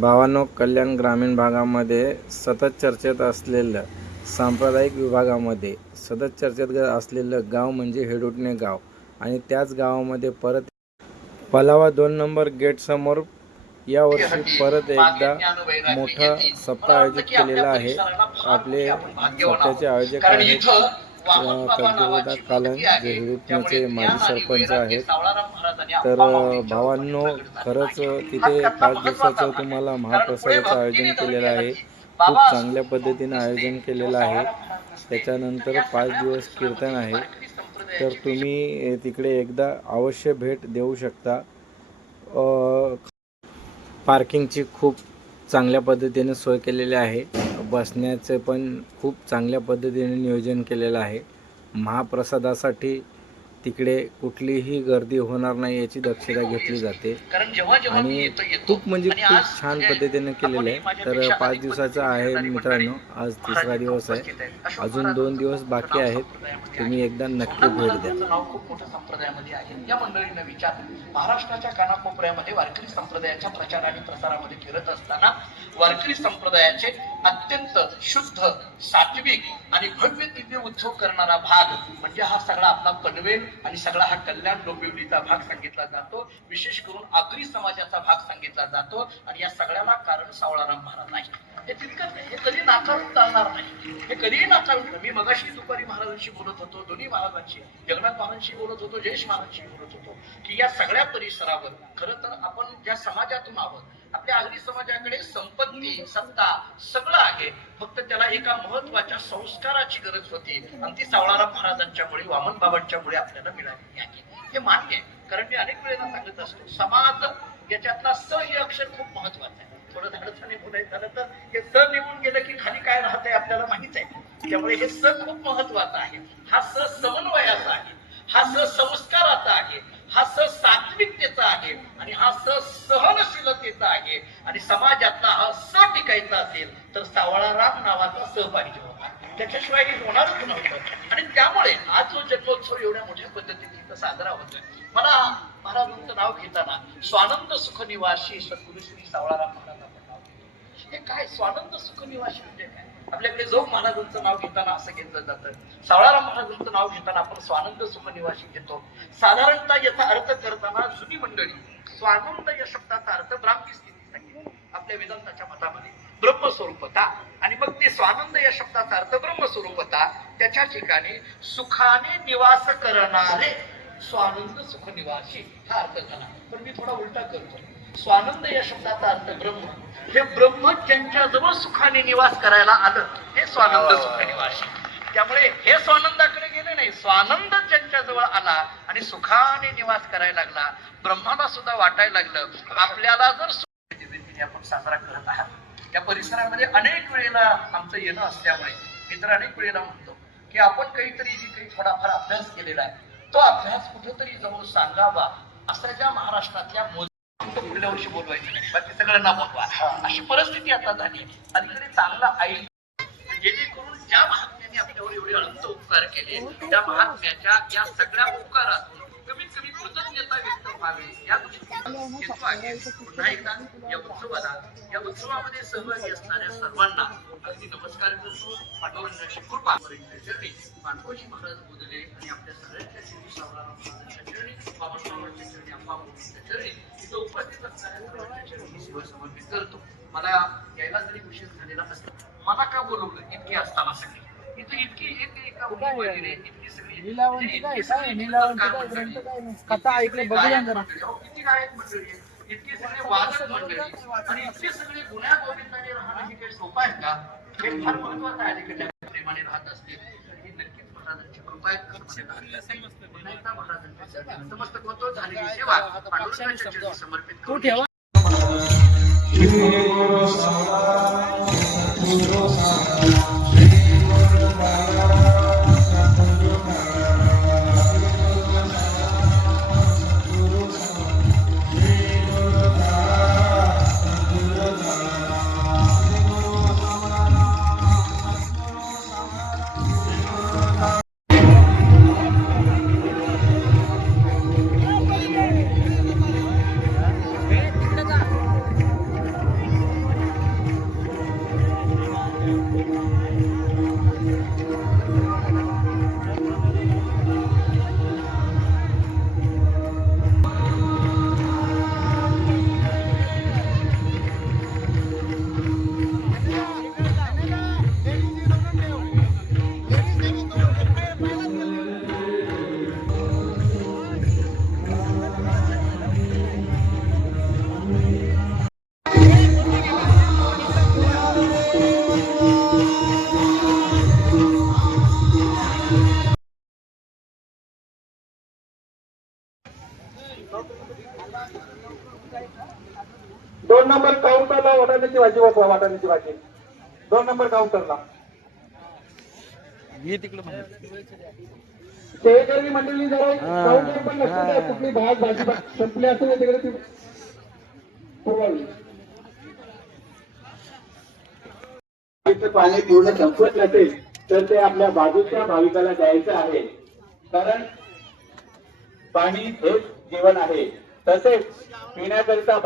भावांनो, कल्याण ग्रामीण भागामध्ये सतत चर्चेत असलेलं सांप्रदायिक विभागामध्ये सतत चर्चेत असलेलं गाव म्हणजे हेडुटणे गाव. आणि त्याच गावामध्ये परत पलावा 2 नंबर गेटसमोर यावर्षी परत एकदा मोठा सप्ताह आयोजित केलेला आहे. आपले सप्त्याचे आयोजक आहेत कबीरदादा कालन, जे हेडुटणेचे माजी सरपंच आहेत. तर भावांनो, खरंच तिथे 5 दिवसाचं तुम्हाला महाप्रसादाचं आयोजन केलेलं आहे. खूप चांगल्या पद्धतीनं आयोजन केलेलं आहे. त्याच्यानंतर 5 दिवस कीर्तन आहे. तर तुम्ही तिकडे एकदा अवश्य भेट देऊ शकता. पार्किंगची खूप चांगल्या पद्धतीने सोय केलेली आहे. बसण्याचे पण खूप चांगल्या पद्धतीने नियोजन केलेलं आहे. महाप्रसादासाठी तिकडे कुठलीही गर्दी होणार नाही याची दक्षता घेतली जाते. आणि खूप म्हणजे खूप छान पद्धतीने केलेलं आहे. तर 5 दिवसाचा आहे मित्रांनो, आज 3रा दिवस आहे. अजून 2 दिवस बाकी आहेत. तुम्ही एकदा नक्की भेट द्या. नाव खूप मोठ्या संप्रदायामध्ये आहे. या मंडळींना विचार, महाराष्ट्राच्या कानाकोपऱ्यामध्ये वारकरी संप्रदायाच्या प्रचार आणि प्रसारामध्ये फिरत असताना वारकरी संप्रदायाचे अत्यंत शुद्ध, सात्विक आणि भव्य दिव्य उत्सव करणारा भाग म्हणजे हा सगळा आपला पनवेल आणि सगळा हा कल्याण डोंबिवलीचा भाग सांगितला जातो. विशेष करून आगरी समाजाचा भाग सांगितला जातो. आणि या सगळ्याला कारण सावळाराम महाराज आहे. हे तितकंच नाही, हे कधी नाकारून चालणार नाही. हे कधीही नाकारून. मी मगाशी दुपारी महाराजांशी बोलत होतो, दोन्ही महाराजांशी, जगन्नाथ महाराजांशी बोलत होतो, जयेश महाराजांशी बोलत होतो की या सगळ्या परिसरावर खरं तर आपण ज्या समाजातून आहोत, आपल्या आगरी समाजाकडे संपत्ती, सत्ता सगळं आहे. फक्त त्याला एका महत्वाच्या संस्काराची गरज होती आणि ती सावळाराम महाराजांच्यामुळे, वामन बाबांच्यामुळे आपल्याला मिळालेली आहे. हे मान्य आहे. कारण मी अनेक वेळेला सांगत असतो, समाज याच्यातला स हे अक्षर खूप महत्वाचं आहे. थोडं धाडसाने बोलायचं झालं तर हे स निघून गेलं की खाली काय राहतंय आपल्याला माहित आहे. त्यामुळे हे स खूप महत्वाचं आहे. हा स समन्वयाचा आहे, हा स संस्काराचा आहे, हा स सात्विकतेचा आहे आणि हा स सहनशीलतेचा आहे. आणि समाजातला हा स टिकायचा असेल तर सावळाराम नावाचा स पाहिजे होता. त्याच्याशिवाय हे होणारच नव्हतं. आणि त्यामुळे आज जो जन्मोत्सव एवढ्या मोठ्या पद्धतीने इथं साजरा होतोय, मला महाराजांचं नाव घेताना स्वानंद सुख निवासी सद्गुरु श्री सावळाराम महाराज आपण नाव घेतो. हे काय स्वानंद सुख निवासी म्हणजे काय? आपल्याकडे जो महाराजांचं नाव घेताना असं घेतलं जातं, सावळाराम महाराजांचं नाव घेताना आपण स्वानंद सुख निवासी घेतो. साधारणतः याचा अर्थ करताना जुनी मंडळी स्वानंद या शब्दाचा अर्थ ब्राह्मी स्थिती सांगितली. आपल्या वेदांताच्या मतामध्ये ब्रह्मस्वरूपता, आणि मग ते स्वानंद या शब्दाचा अर्थ ब्रह्मस्वरूपता, त्याच्या ठिकाणी सुखाने निवास करणारे स्वानंद सुख निवासी हा अर्थ झाला. पण मी थोडा उलटा करतो. स्वानंद या शब्दाचा अर्थ ब्रह्म, हे ब्रह्म ज्यांच्या जवळ सुखाने निवास करायला आलं हे स्वानंद सुख निवासी. त्यामुळे हे स्वानंदाकडे गेले नाही, स्वानंद ज्यांच्या जवळ आला आणि सुखाने निवास करायला लागला, ब्रह्माला सुद्धा वाटायला लागलं आपल्याला जर आपण साजरा करत आहात. या परिसरामध्ये अनेक वेळेला आमचं येणं असल्यामुळे मित्र अनेक वेळेला म्हणतो की आपण काहीतरी जी काही थोडाफार अभ्यास केलेला आहे तो अभ्यास कुठेतरी जाऊन सांगावा. असा ज्या महाराष्ट्रातल्या पुढल्या वर्षी बोलवायचं नाही, बाकी सगळ्यांना बोलवा अशी परिस्थिती आता झाली. अलीकडे चांगला ऐक, जेणेकरून ज्या महात्म्याने आपल्यावर एवढे अनंत उपकार केले त्या महात्म्याच्या या सगळ्या उपकारातून कमीत कमी कृतज्ञता व्यक्त व्हावी या दृष्टीने पुन्हा एकदा या उत्सवामध्ये सहभागी असणाऱ्या सर्वांना अगदी नमस्कार करतो. पांडुरंगाची कृपा चरणी, पांडवजी महाराज बोलले आणि आपल्या सगळ्यांच्या चरणी, सावळाराम महाराजांच्या चरणी, बाबांच्या चरणी, अंबाबाईच्या चरणी, इथं उपस्थित असणाऱ्या सर्वांच्या चरणी सेवा समर्पित करतो. मला यायला जरी उशीर झालेला असला, मला का बोलवलं इतके असताना सगळे इथं इतकी एका इतकी सगळी कथा ऐकले बघूया जरा. किती गायक मंडळी, इतकी सगळे वादक मंडळी आणि इतके सगळे गुन्ह्या गोविंदाने राहणं हे काही सोपं आहे का? हे फार महत्वाचं आहे. अलीकडल्या प्रेमाने राहत असते ही नक्कीच महाराजांची कृपा आहे. पुन्हा एकदा महाराजांच्या समस्त होतो झालेली सेवा पांडुरंगाच्या चरणी समर्पित करू. काउंटरला वाटाण्याची भाजी वापरा, वाटाण्याची भाजी 2 नंबर काउंटरला. सेवेकरी मंडळी जरा काउंटर पण लक्षात द्या, कुठली भाजी संपली असेल तिकडे ती पुरवावी. पाणी पूर्ण संपत नसेल तर ते आपल्या बाजूच्या भाविकाला द्यायचं आहे, कारण पाणी हेच जीवन आहे. तसेच पिण्याकरिता